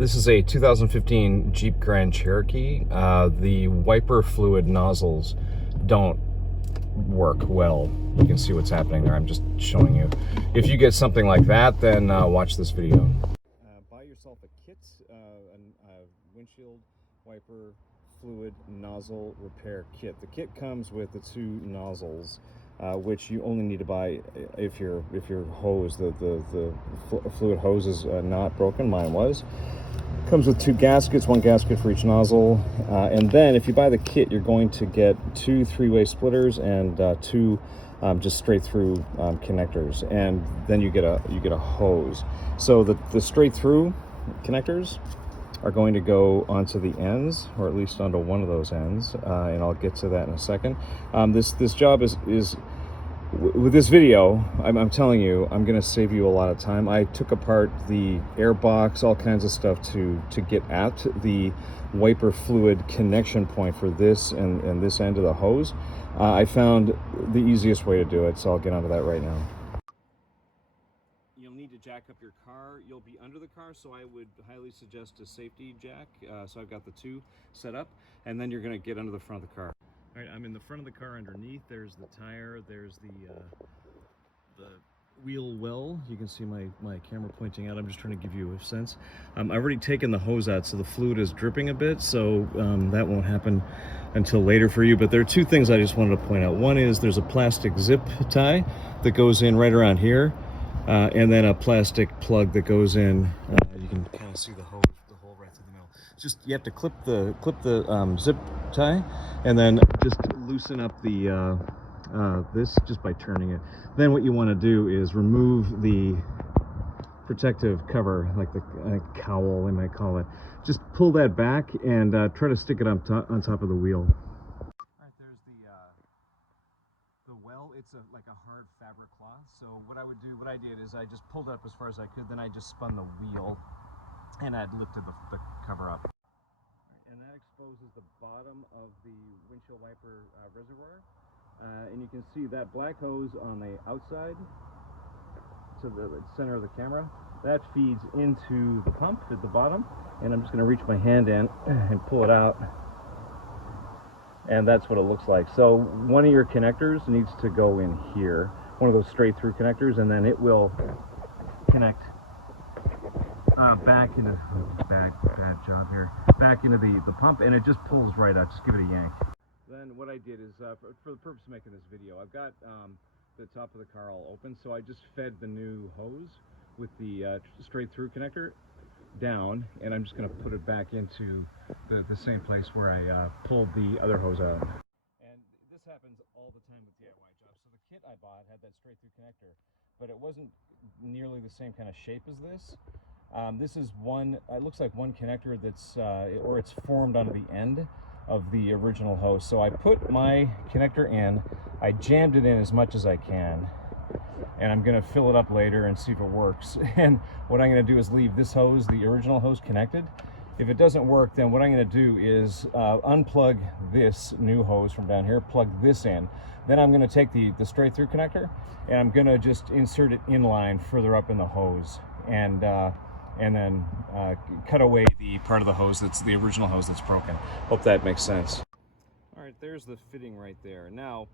This is a 2015 Jeep Grand Cherokee. The wiper fluid nozzles don't work well. You can see what's happening there. I'm just showing you. If you get something like that, then watch this video. Buy yourself a kit, a windshield wiper fluid nozzle repair kit. The kit comes with the two nozzles, which you only need to buy if your hose, the fluid hose is not broken. Mine was. Comes with two gaskets, one gasket for each nozzle, and then if you buy the kit, you're going to get two three-way splitters and two just straight through connectors, and then you get a hose. So the straight through connectors are going to go onto the ends, or at least onto one of those ends, and I'll get to that in a second. This job is with this video, I'm telling you, I'm going to save you a lot of time. I took apart the air box, all kinds of stuff to get at the wiper fluid connection point for this and this end of the hose. I found the easiest way to do it, so I'll get onto that right now. You'll need to jack up your car. You'll be under the car, so I would highly suggest a safety jack. So I've got the two set up, and then you're going to get under the front of the car. All right, I'm in the front of the car underneath. There's the tire, there's the wheel well. You can see my camera pointing out. I'm just trying to give you a sense. I've already taken the hose out, so the fluid is dripping a bit, so that won't happen until later for you. But there are two things I just wanted to point out. One is there's a plastic zip tie that goes in right around here, and then a plastic plug that goes in. You can kind of see the hole right through the middle. Just you have to clip the zip tie, and then just loosen up the this just by turning it. Then what you want to do is remove the protective cover, like the cowl they might call it. Just pull that back and try to stick it on top of the wheel. All right, there's the well. It's like a hard fabric cloth. So what I did is I just pulled it up as far as I could. Then I just spun the wheel and I'd lifted the cover up. And that exposes the bottom of the windshield wiper reservoir. And you can see that black hose on the outside to the center of the camera. That feeds into the pump at the bottom. And I'm just going to reach my hand in and pull it out. And that's what it looks like. So one of your connectors needs to go in here. One of those straight through connectors, and then it will connect back into bad job here. Back into the pump, and it just pulls right out. Just give it a yank. Then what I did is, for the purpose of making this video, I've got the top of the car all open, so I just fed the new hose with the straight through connector down, and I'm just going to put it back into the same place where I pulled the other hose out. And this happens all the time with DIY jobs. So the kit I bought had that straight through connector, but it wasn't nearly the same kind of shape as this. This is one, it looks like one connector that's, or it's formed onto the end of the original hose. So I put my connector in, I jammed it in as much as I can, and I'm gonna fill it up later and see if it works. And what I'm gonna do is leave this hose, the original hose, connected. If it doesn't work, then what I'm gonna do is unplug this new hose from down here, plug this in. Then I'm gonna take the straight through connector, and I'm gonna just insert it inline further up in the hose, and then cut away the part of the hose that's the original hose that's broken. Hope that makes sense. All right, there's the fitting right there. Now,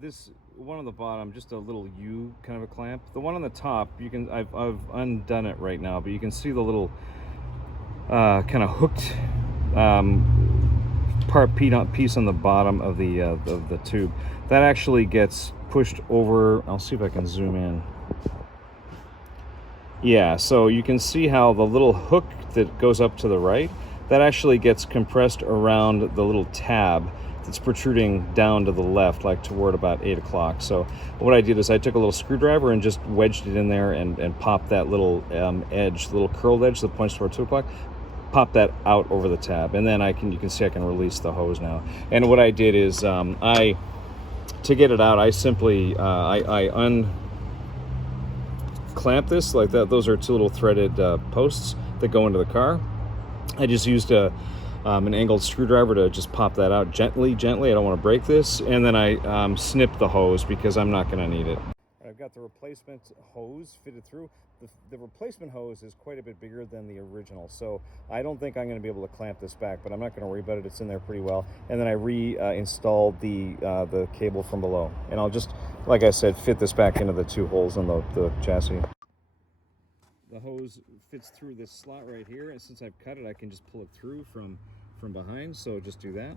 this one on the bottom, just a little U kind of a clamp. The one on the top, I've undone it right now, but you can see the little kind of hooked piece on the bottom of the tube. That actually gets pushed over. I'll see if I can zoom in. Yeah, so you can see how the little hook that goes up to the right, that actually gets compressed around the little tab that's protruding down to the left, like toward about 8 o'clock. So what I did is I took a little screwdriver and just wedged it in there and popped that little edge, the little curled edge that points toward 2 o'clock, pop that out over the tab. And then you can see I can release the hose now. And what I did is to get it out, I simply, clamp this like that. Those are two little threaded posts that go into the car. I just used an angled screwdriver to just pop that out gently. I don't want to break this. And then I snip the hose because I'm not going to need it. I've got got the replacement hose fitted through. The replacement hose is quite a bit bigger than the original, so I don't think I'm going to be able to clamp this back, but I'm not going to worry about it. It's in there pretty well. And then I installed the cable from below, and I'll just, like I said, fit this back into the two holes in the chassis. The hose fits through this slot right here, and since I've cut it, I can just pull it through from behind, so just do that.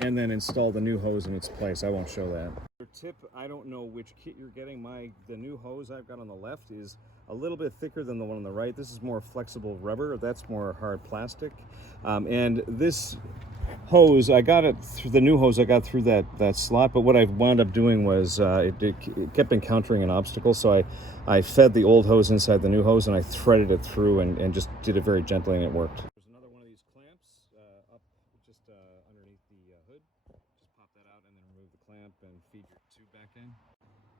And then install the new hose in its place. I won't show that. Tip, I don't know which kit you're getting. The new hose I've got on the left is a little bit thicker than the one on the right. This is more flexible rubber. That's more hard plastic. And this hose, I got it through the new hose. I got through that slot. But what I wound up doing was it kept encountering an obstacle. So I fed the old hose inside the new hose, and I threaded it through and just did it very gently, and it worked. There's another one of these clamps up just underneath the hood. Just pop that out and then remove the clamp and feed your tube back in.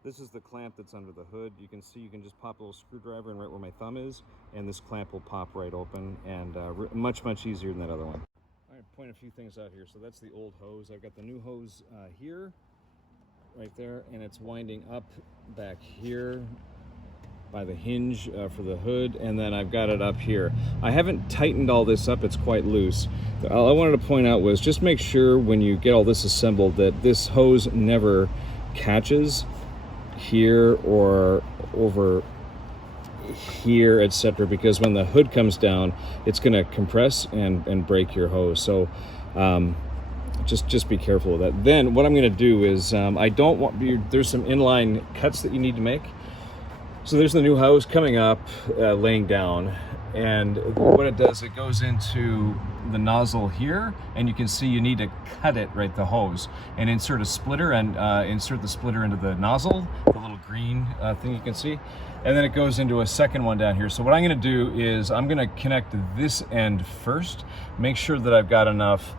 This is the clamp that's under the hood. You can see you can just pop a little screwdriver in right where my thumb is, and this clamp will pop right open, and much easier than that other one. All right, point a few things out here. So that's the old hose. I've got the new hose here, right there, and it's winding up back here by the hinge for the hood, and then I've got it up here. I haven't tightened all this up, it's quite loose. All I wanted to point out was just make sure when you get all this assembled that this hose never catches here or over here, etc., because when the hood comes down, it's going to compress and break your hose. So just be careful of that. Then what I'm going to do is there's some inline cuts that you need to make. So there's the new hose coming up, laying down, and what it does, it goes into the nozzle here, and you can see you need to cut it, right, the hose, and insert a splitter, and insert the splitter into the nozzle, the little green thing you can see, and then it goes into a second one down here. So what I'm going to do is I'm going to connect this end first, make sure that I've got enough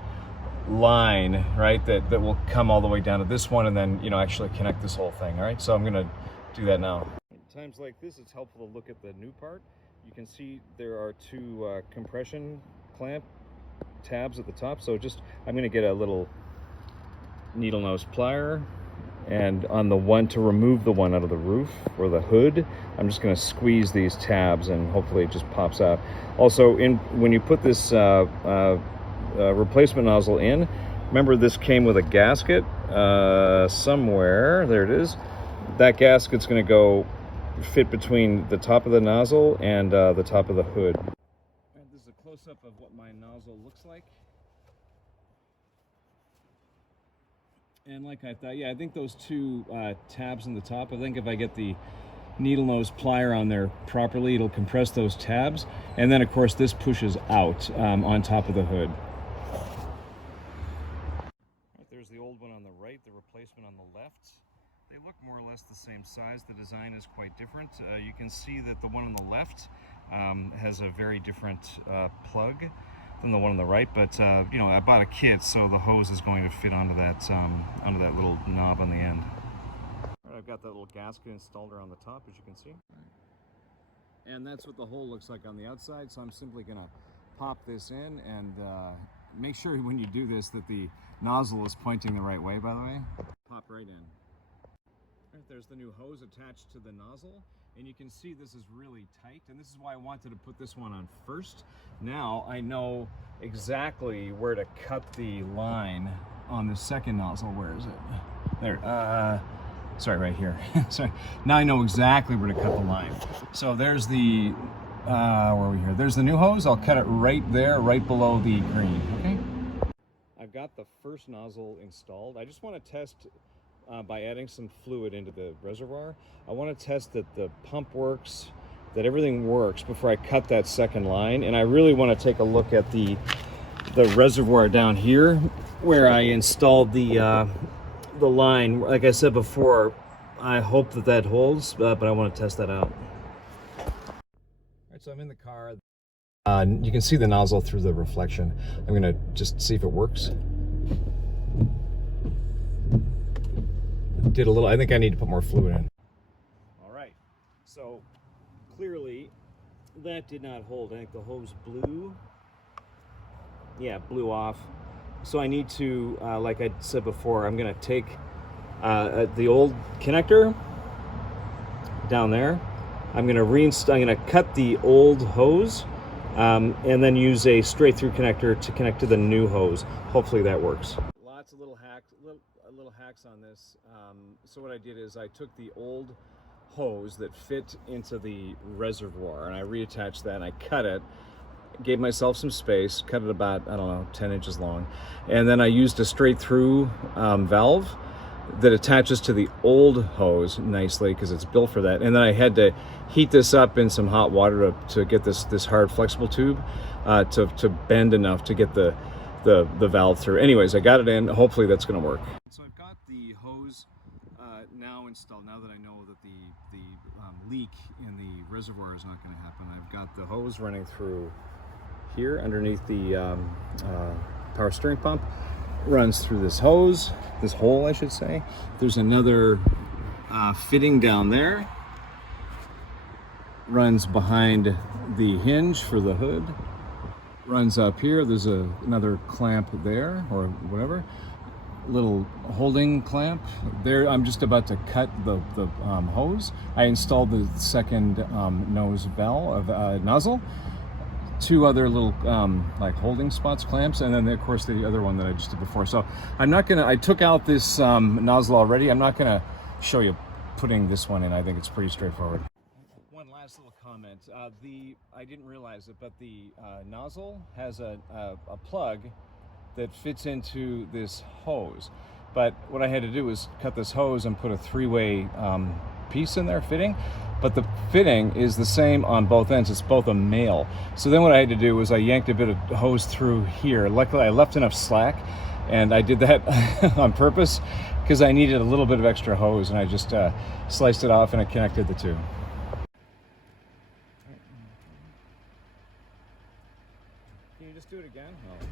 line, right, that will come all the way down to this one, and then, actually connect this whole thing. All right, so I'm going to do that now. Times like this, it's helpful to look at the new part. You can see there are two compression clamp tabs at the top. So I'm going to get a little needle nose plier, and on the one to remove the one out of the roof or the hood, I'm just going to squeeze these tabs, and hopefully it just pops out. Also, when you put this replacement nozzle in, remember this came with a gasket somewhere. There it is. That gasket's going to go fit between the top of the nozzle and the top of the hood. Right, this is a close-up of what my nozzle looks like. And like I thought, I think those two tabs in the top, I think if I get the needle nose plier on there properly, it'll compress those tabs. And then, of course, this pushes out on top of the hood. Right, there's the old one on the right, the replacement on the left. They look more or less the same size. The design is quite different. You can see that the one on the left has a very different plug than the one on the right, but I bought a kit, so the hose is going to fit onto that little knob on the end. All right, I've got that little gasket installed around the top, as you can see. And that's what the hole looks like on the outside, so I'm simply going to pop this in, and make sure when you do this that the nozzle is pointing the right way, by the way. Pop right in. Right, there's the new hose attached to the nozzle, and you can see this is really tight, and this is why I wanted to put this one on first. Now I know exactly where to cut the line on the second nozzle. Where is it? There. Sorry, right here. Sorry. Now I know exactly where to cut the line. So there's the where are we here? There's the new hose. I'll cut it right there, right below the green. Okay. I've got the first nozzle installed. I just want to test. By adding some fluid into the reservoir, I want to test that the pump works, that everything works before I cut that second line. And I really want to take a look at the reservoir down here where I installed the line. Like I said before, I hope that holds, but I want to test that out. All right, so I'm in the car. You can see the nozzle through the reflection. I'm going to just see if it works. Did a little, I think I need to put more fluid in. All right, so clearly that did not hold. I think the hose blew. Yeah, blew off. So I need to, like I said before, I'm going to take the old connector down there. I'm going to cut the old hose and then use a straight through connector to connect to the new hose. Hopefully that works. Lots of little hacks on this. So what I did is I took the old hose that fit into the reservoir and I reattached that and I cut it, gave myself some space, cut it about, I don't know, 10 inches long, and then I used a straight through valve that attaches to the old hose nicely because it's built for that. And then I had to heat this up in some hot water to get this hard flexible tube to bend enough to get the valve through. Anyways, I got it in. Hopefully that's going to work. So I've got the hose now installed. Now that I know that the leak in the reservoir is not going to happen, I've got the hose running through here underneath the power steering pump. Runs through this hose, this hole I should say. There's another fitting down there. Runs behind the hinge for the hood. Runs up here. There's another clamp there or whatever. Little holding clamp there. I'm just about to cut the hose. I installed the second nose valve of nozzle. Two other little like holding spots, clamps, and then of course the other one that I just did before. So I took out this nozzle already. I'm not gonna show you putting this one in. I think it's pretty straightforward. One last little comment. I didn't realize it, but the nozzle has a plug that fits into this hose. But what I had to do was cut this hose and put a three-way piece in there fitting. But the fitting is the same on both ends. It's both a male. So then what I had to do was I yanked a bit of hose through here. Luckily I left enough slack, and I did that on purpose because I needed a little bit of extra hose, and I just sliced it off and I connected the two. Can you just do it again? Oh.